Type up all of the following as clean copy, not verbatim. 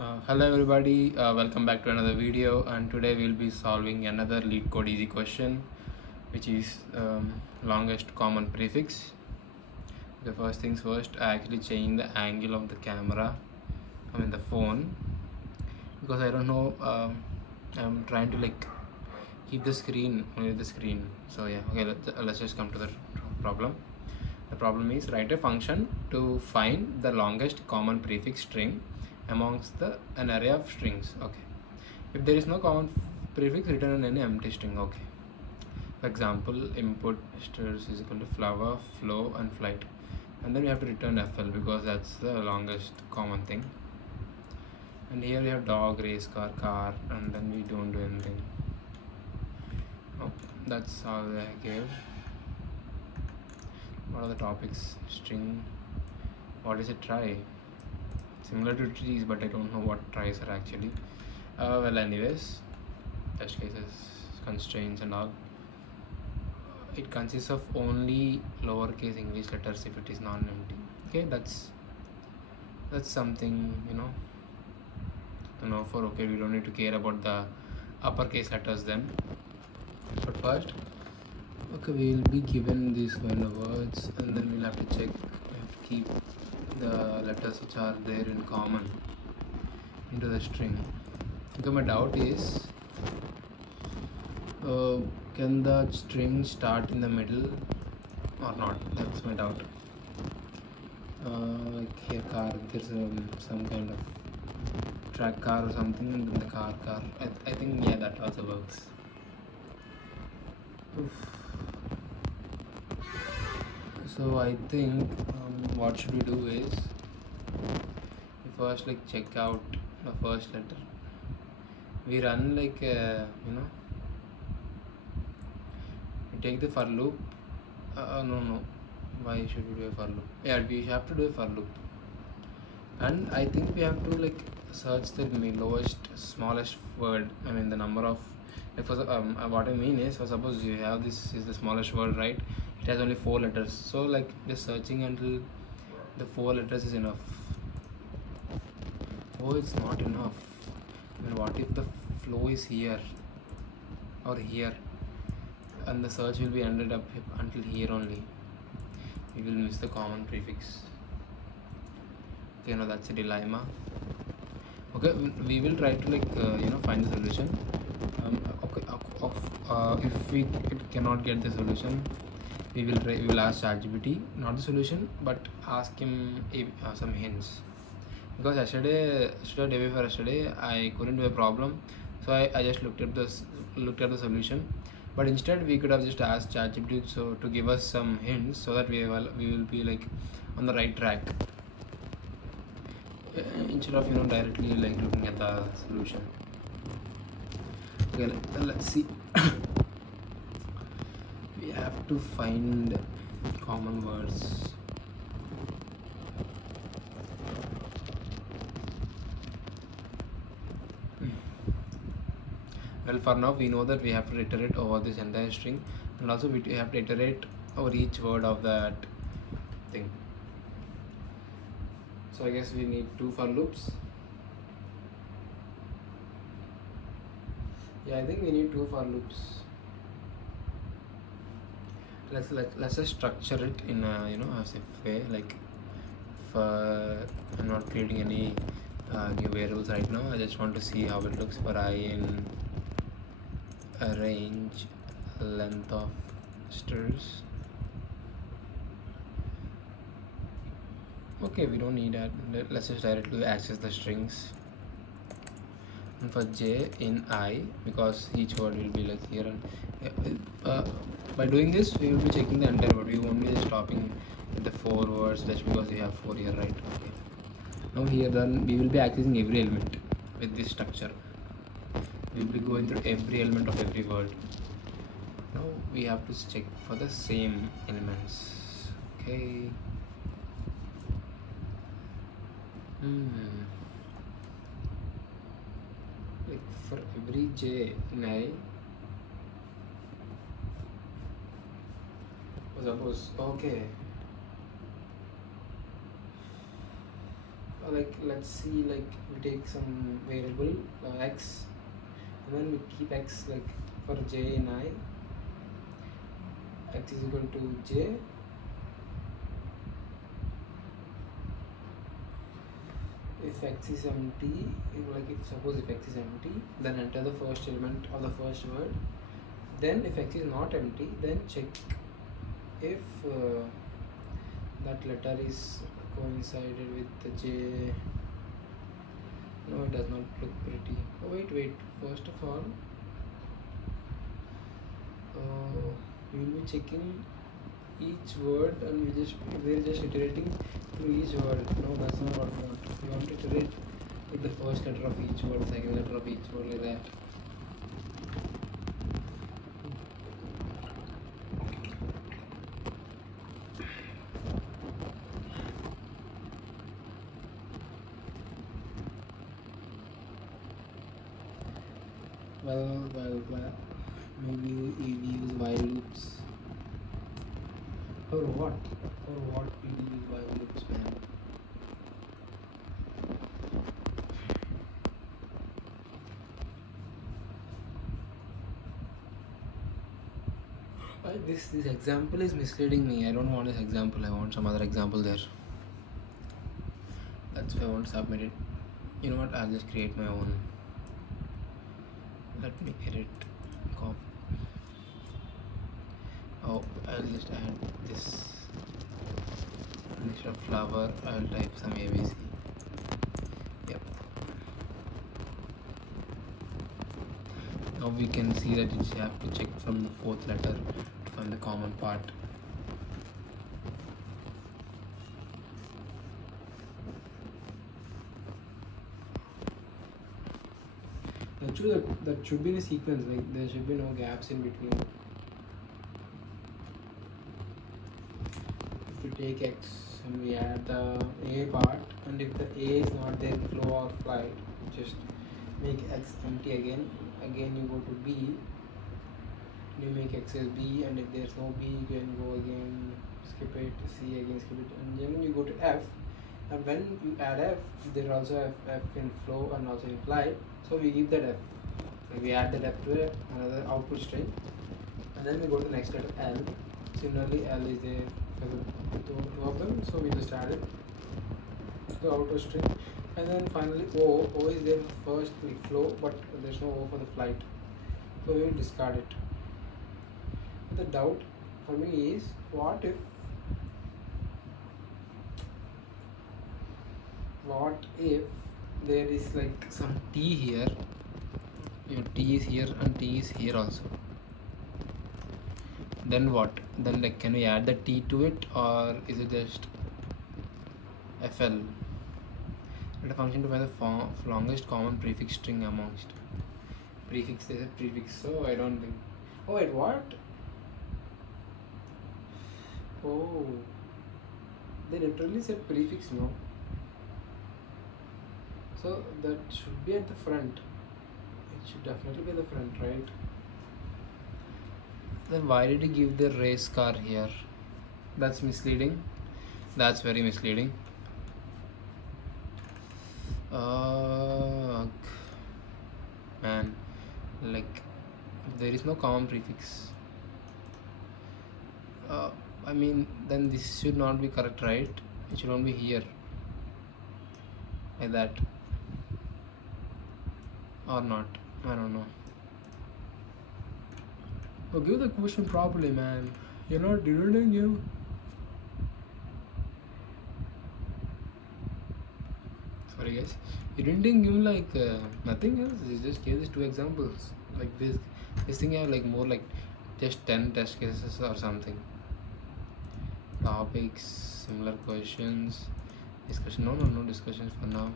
Hello everybody, welcome back to another video, and today we'll be solving another LeetCode easy question, which is longest common prefix. The first things first, I actually changed the angle of the camera, the phone, because I don't know, I'm trying to keep the screen near the screen. So yeah, okay, let's just come to the problem. The problem is write a function to find the longest common prefix string amongst an array of strings. Okay, if there is no common prefix, return an any empty string. Okay, for example, input strs is equal to flower, flow, and flight, and then we have to return fl because that's the longest common thing. And here we have dog, race car, car, and then we don't do anything. Oh, that's all I gave. What are the topics? String. What is a try? Similar to trees, but I don't know what tries are actually. Well, anyways, test cases, constraints, and all. It consists of only lowercase English letters if it is non-empty. Okay, that's something to know for. Okay, we don't need to care about the uppercase letters then. But first, okay, we will be given these kind of words, and then we'll have to check. We have to keep the letters which are there in common into the string. Okay, my doubt is, can the string start in the middle or not? That's my doubt. Like here, car, there's some kind of track car or something, and then the car. I think yeah, that also works. Oof. So I think what should we do is we first check out the first letter. We run we take the for loop. No, why should we do a for loop? Yeah, we have to do a for loop, and I think we have to search the lowest smallest word. The number of, what I mean is, for suppose you have this is the smallest word, right? It has only 4 letters, so just searching until the 4 letters is enough. Oh, it's not enough. What if the flow is here or here, and the search will be ended up until here only? We will miss the common prefix. Okay, that's a dilemma. Okay, we will try to find the solution. If we cannot get the solution, we will ask ChatGPT, not the solution, but ask him some hints. Because yesterday, day before yesterday, I couldn't do a problem, so I just looked at the solution. But instead, we could have just asked ChatGPT to give us some hints, so that we will be on the right track, instead of directly looking at the solution. Okay, let's see. We have to find common words. Well, for now we know that we have to iterate over this entire string, and also we have to iterate over each word of that thing. So I guess we need 2 for loops. Yeah, I think we need 2 for loops. Let's just structure it in a as a way, I'm not creating any new variables right now. I just want to see how it looks for I in a range length of strs. Okay, we don't need that. Let's just directly access the strings. And for j in I, because each word will be here, and by doing this we will be checking the entire word. We won't be stopping at the 4 words just because we have 4 here, right? Okay. Now here then we will be accessing every element with this structure. We will be going through every element of every word. Now we have to check for the same elements. Okay. For every j in I, suppose, okay, like let's see, like we take some variable x, and then we keep x like for j in I, x is equal to j. If x is empty, suppose if x is empty, then enter the first element of the first word. Then if x is not empty, then check if that letter is coincided with the j. No, it does not look pretty. Oh wait, first of all, we will be checking each word, and we're just iterating through each word. No, that's not what we want. We want to iterate with the first letter of each word, second letter of each word, like that. Well, maybe we use while loops. For what we use while loops, man? This example is misleading me. I don't want this example. I want some other example there. That's why I won't submit it. You know what? I'll just create my own. Let me edit. Copy. Oh, I'll just add this. Instead of flower, I'll type some ABC. Yep. Now we can see that you have to check from the fourth letter to find the common part. Actually, that should be in a sequence. Like there should be no gaps in between. If we take x and we add the a part, and if the a is not there in flow or flight, just make x empty again. Again you go to b, you make x as b, and if there's no b, you can go again, skip it, c again, skip it, and then you go to f. And when you add f, there also f in flow and also in flight. So we give that f. Like we add that f to another output string, and then we go to the next letter L. Similarly, L is there for the two of them, so we just add it to the outer string. And then finally O is there first like flow, but there's no O for the flight, so we will discard it. But the doubt for me is, what if there is like some T here, T is here and T is here also. Then what? Then like can we add the T to it, or is it just FL? Let a function to find the longest common prefix string amongst prefix. There's a prefix, so I don't think. Oh wait, what? Oh, they literally said prefix, no? So that should be at the front. It should definitely be at the front, right? Then why did you give the race car here? That's misleading. That's very misleading. Man, like there is no common prefix. I mean, then this should not be correct, right? It should not be here, like that, or not. I don't know. Oh, give the question properly, man. You're not didn't give. Sorry guys, you didn't give like nothing else. You just gave these two examples. Like this thing have like more like just 10 test cases or something. Topics, similar questions, discussion. No discussions for now.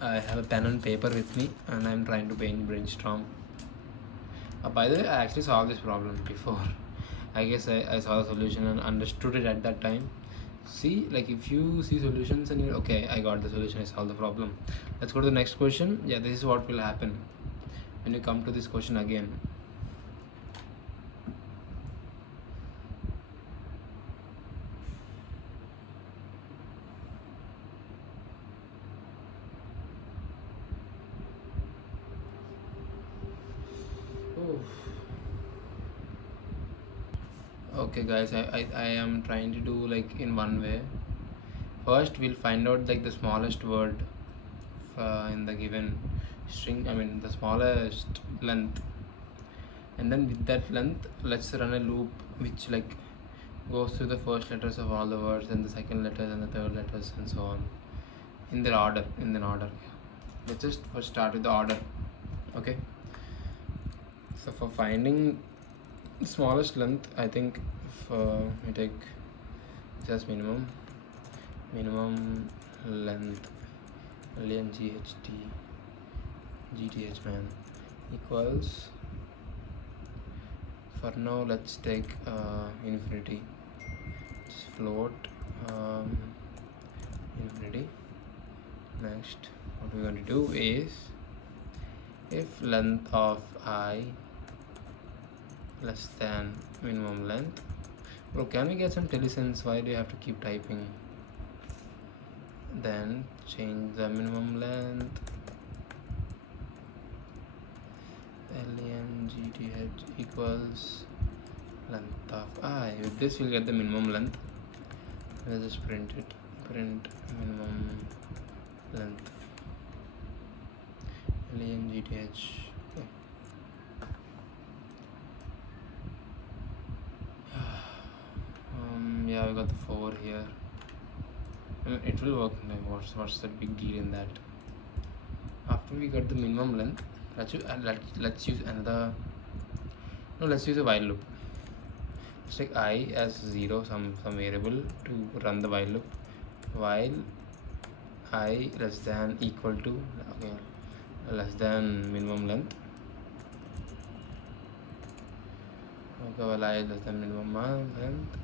I have a pen and paper with me, and I'm trying to brainstorm. By the way, I actually solved this problem before. I guess I saw the solution and understood it at that time. See, like if you see solutions and you're okay, I got the solution, I solved the problem. Let's go to the next question. Yeah, this is what will happen when you come to this question again. Okay guys, I am trying to do like in one way. First we'll find out like the smallest word in the given string, I mean the smallest length, and then with that length let's run a loop which like goes through the first letters of all the words and the second letters and the third letters and so on in their order. Let's just first start with the order. Okay, so for finding the smallest length, I think if we take just minimum length LNGHT man equals, for now let's take infinity, just float infinity. Next what we're going to do is, if length of I less than minimum length. Bro, can we get some telesense? Why do you have to keep typing? Then change the minimum length LNGTH equals length of I. With this we'll get the minimum length. Let's just print minimum length LNGTH. Okay. Yeah, we got the 4 here. I mean, it will work. Like, what's the big deal in that? After we got the minimum length, let's use another. No, let's use a while loop. Let's take I as 0, some variable, to run the while loop. While I less than equal to, okay, less than minimum length. Okay, while I less than minimum length.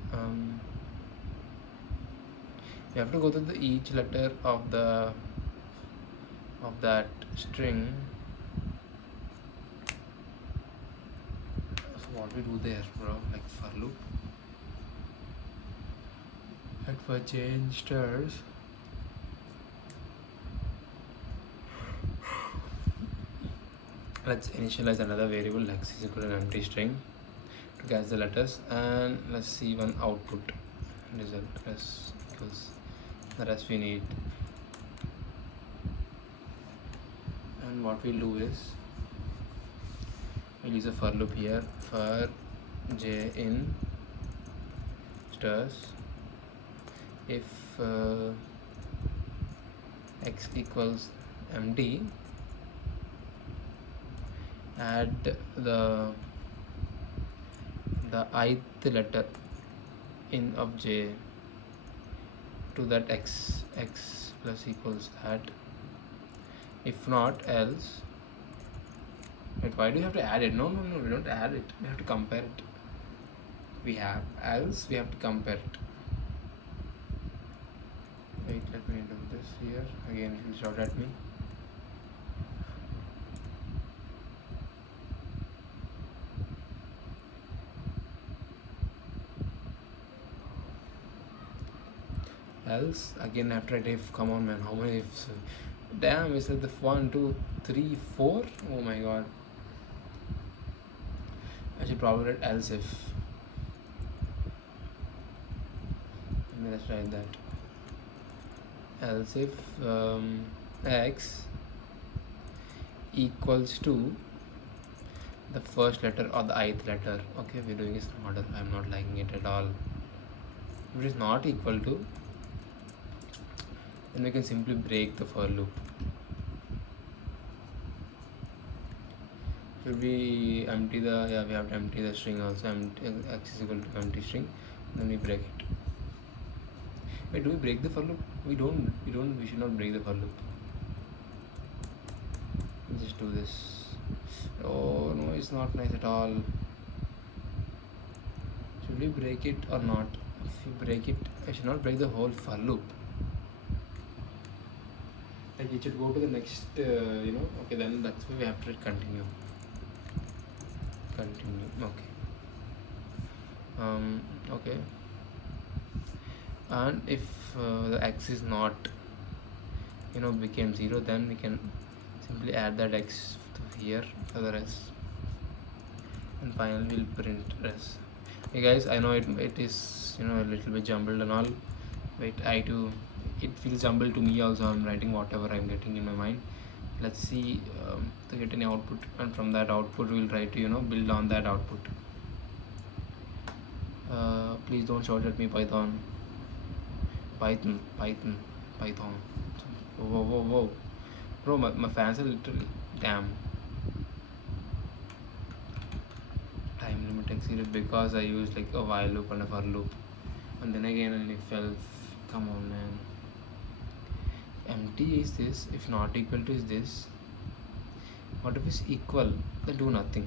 You have to go to each letter of that string. So what we do there, bro, like for loop, and for change stars, let's initialize another variable x is equal to an empty string to catch the letters, and let's see one output result s equals the rest we need. And what we'll do is we'll use a for loop here. For j in stars, if x equals empty, add the ith letter in of j to that x plus equals that. If not, else. Wait, why do you have to add it? No, we don't add it. We have to compare it. We have to compare it. Wait, let me do this here. Again, it will shout at me. Else, again after a if. Come on man, how many ifs? Damn, is it the 1, 2, 3, 4? Oh my god. I should probably write else if. Let's try that. Else if x equals to the first letter or the ith letter. Okay, we're doing this in order. I'm not liking it at all. If it is not equal to, then we can simply break the for loop. Should we empty the, yeah, we have to empty the string also. X is equal to empty string, then we break it. Wait, do we break the for loop? We should not break the for loop. Let's just do this. Oh no, it's not nice at all. Should we break it or not? If we break it, I should not break the whole for loop. Like it should go to the next, okay, then that's why we have to continue. Okay. And if the x is not, became 0, then we can simply add that x to here for the rest, and finally we'll print rest. Hey guys, I know it is, you know, a little bit jumbled and all. Wait, it feels jumbled to me also. I'm writing whatever I'm getting in my mind. Let's see to get any output, and from that output we'll try to, you know, build on that output. Please don't shout at me, Python. Python. Whoa. Bro, my fans are literally, damn. Time limit exceeded because I used like a while loop and a for loop. And then again, and it fell. Come on, man. Empty is this, if not equal to is this. What if it's equal? Then do nothing.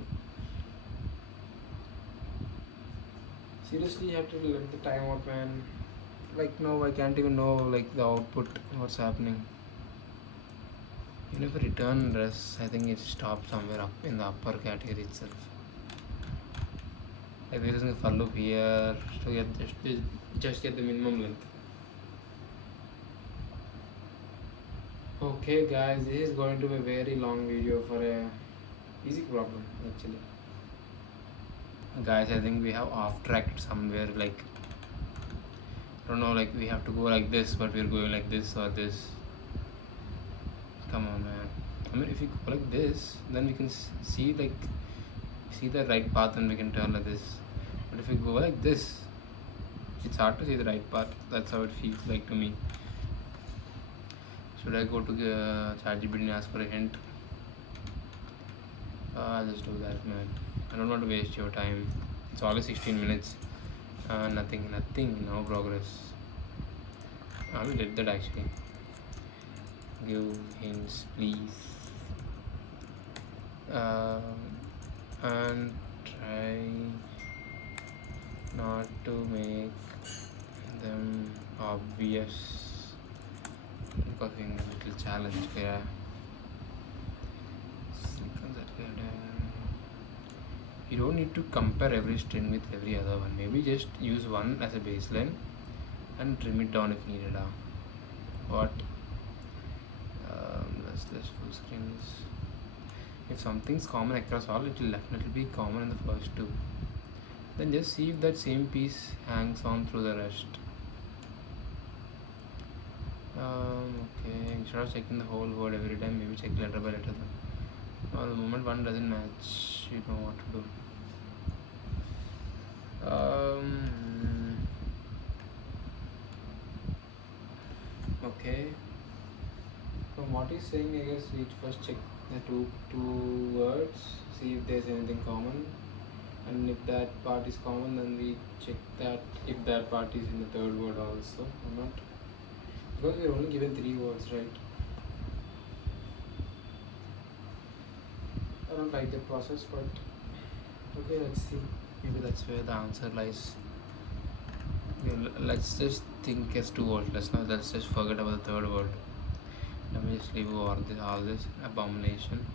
Seriously, you have to let the time out, man. Like, no, I can't even know like the output, what's happening. Even if I return res, I think it stops somewhere up in the upper category itself. Like we're using a for loop here to get just get the minimum length. Okay guys, this is going to be a very long video for a easy problem actually. Guys, I think we have off tracked somewhere, like I don't know, like we have to go like this, but we're going like this or this. Come on, man. I mean, if we go like this, then we can see the right path and we can turn like this. But if we go like this, it's hard to see the right path. That's how it feels like to me. Should I go to ChatGPT and ask for a hint? I'll just do that, man. I don't want to waste your time. It's only 16 minutes. Nothing, no progress. I will get that actually. Give hints, please. And try not to make them obvious, because we need a little challenge here. You don't need to compare every string with every other one. Maybe just use one as a baseline and trim it down if needed. What? Let's full screen this. If something's common across all, it will definitely be common in the first two. Then just see if that same piece hangs on through the rest. Okay, instead of checking the whole word every time, maybe check letter by letter. The moment one doesn't match, you know what to do. Okay. From what he's saying, I guess we first check the two words, see if there's anything common, and if that part is common, then we check that if that part is in the third word also or not, because we're only given 3 words, right? I don't like the process, but okay, let's see. Maybe that's where the answer lies. Okay, let's just think as 2 words. Let's just forget about the third word. Let me just leave all this abomination.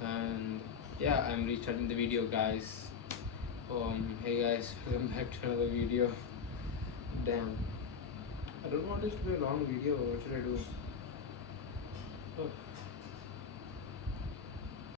And yeah, I'm restarting the video, guys. Hey guys, welcome back to another video. Damn, I don't want this to be a long video. What should I do? Oh.